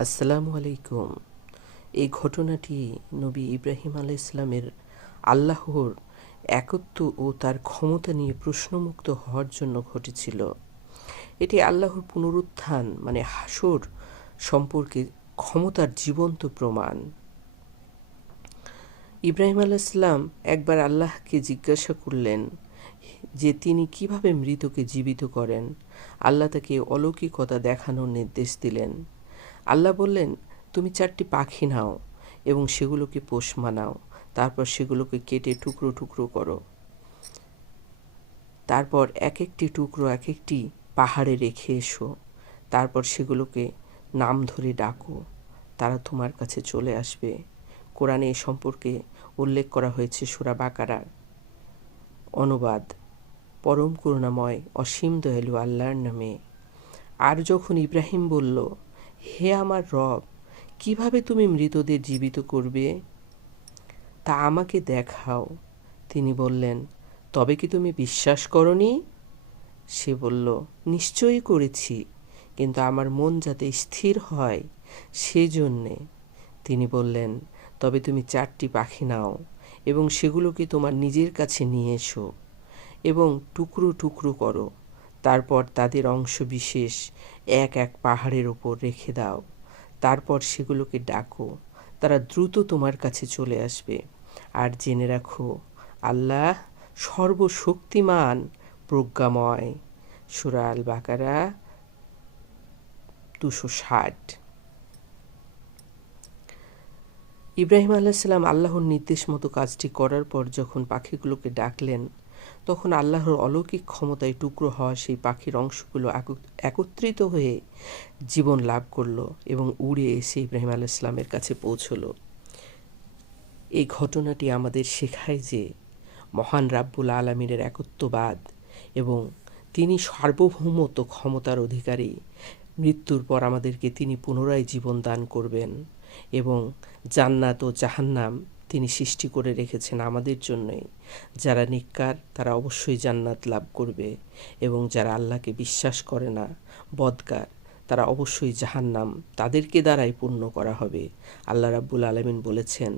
আসসালামু আলাইকুম। এই ঘটনাটি নবী ইব্রাহিম আলাইহিসসালামের আল্লাহর একত্ব ও তার ক্ষমতা নিয়ে প্রশ্নমুক্ত হওয়ার জন্য ঘটেছিল। এটি আল্লাহর পুনরুত্থান মানে হাসর সম্পর্কে ক্ষমতার জীবন্ত প্রমাণ। ইব্রাহিম আলাইহিসসালাম একবার আল্লাহকে জিজ্ঞাসা করলেন যে তিনি কিভাবে মৃতকে জীবিত করেন। আল্লাহ তাকে অলৌকিকতা দেখানোর নির্দেশ দিলেন। আল্লাহ বললেন, তুমি 4টি পাখি নাও এবং সেগুলোকে পোষ মানাও। তারপর সেগুলোকে কেটে টুকরো টুকরো করো। তারপর এক একটি টুকরো এক একটি পাহাড়ে রেখে এসো। তারপর সেগুলোকে নাম ধরে ডাকো, তারা তোমার কাছে চলে আসবে। কোরআনে এ সম্পর্কে উল্লেখ করা হয়েছে সূরা বাকারার। অনুবাদ: পরম করুণাময় অসীম দয়ালু আল্লাহর নামে। আর যখন ইব্রাহিম বলল, হে আমার রব, কিভাবে তুমি মৃতদের জীবিত করবে, তা আমাকে দেখাও। তিনি বললেন, তবে কি তুমি বিশ্বাস করনি? সে বলল, নিশ্চয়ই করেছি, কিন্তু আমার মন যাতে স্থির হয় সেজন্যে। তিনি বললেন, তবে তুমি 4টি পাখি নাও এবং সেগুলোকে তোমার নিজের কাছে নিয়ে এসো এবং টুকরো টুকরো করো। তারপর তাদের অংশ বিশেষ এক এক পাহাড়ের ওপর রেখে দাও। তারপর সেগুলোকে ডাকো, তারা দ্রুত তোমার কাছে চলে আসবে। আর জেনে রাখো, আল্লাহ সর্বশক্তিমান, প্রজ্ঞাময়। সূরা আল বাকারা 260। ইব্রাহিম আলাইহিসসালাম আল্লাহর নির্দেশ মতো কাজটি করার পর যখন পাখিগুলোকে ডাকলেন, তখন আল্লাহর অলৌকিক ক্ষমতায় টুকরো হওয়া সেই পাখির অংশগুলো একত্রিত হয়ে জীবন লাভ করলো এবং উড়ে এসে ইব্রাহিম আলাইহিসসালামের কাছে পৌঁছলো। এই ঘটনাটি আমাদের শেখায় যে মহান রাব্বুল আলামিনের একত্ববাদ এবং তিনি সার্বভৌমত্ব ক্ষমতার অধিকারী। মৃত্যুর পর আমাদেরকে তিনি পুনরায় জীবন দান করবেন এবং জান্নাত ও জাহান্নাম তিনি সৃষ্টি করে রেখেছেন আমাদের জন্যই। যারা নেককার তারা অবশ্যই জান্নাত লাভ করবে এবং যারা আল্লাহকে বিশ্বাস করে না, বদকার, তারা অবশ্যই জাহান্নাম তাদেরকে দ্বারাই পূর্ণ করা হবে। আল্লাহ রাব্বুল আলামিন বলেছেন,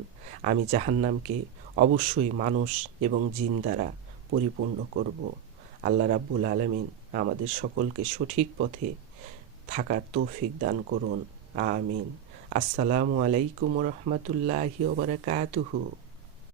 আমি জাহান্নামকে অবশ্যই মানুষ এবং জিন দ্বারা পরিপূর্ণ করব। আল্লাহ রাব্বুল আলামিন আমাদের সকলকে সঠিক পথে থাকার তৌফিক দান করুন। আমিন। আসসালামু আলাইকুম ওয়া রাহমাতুল্লাহি ওয়া বারাকাতুহু।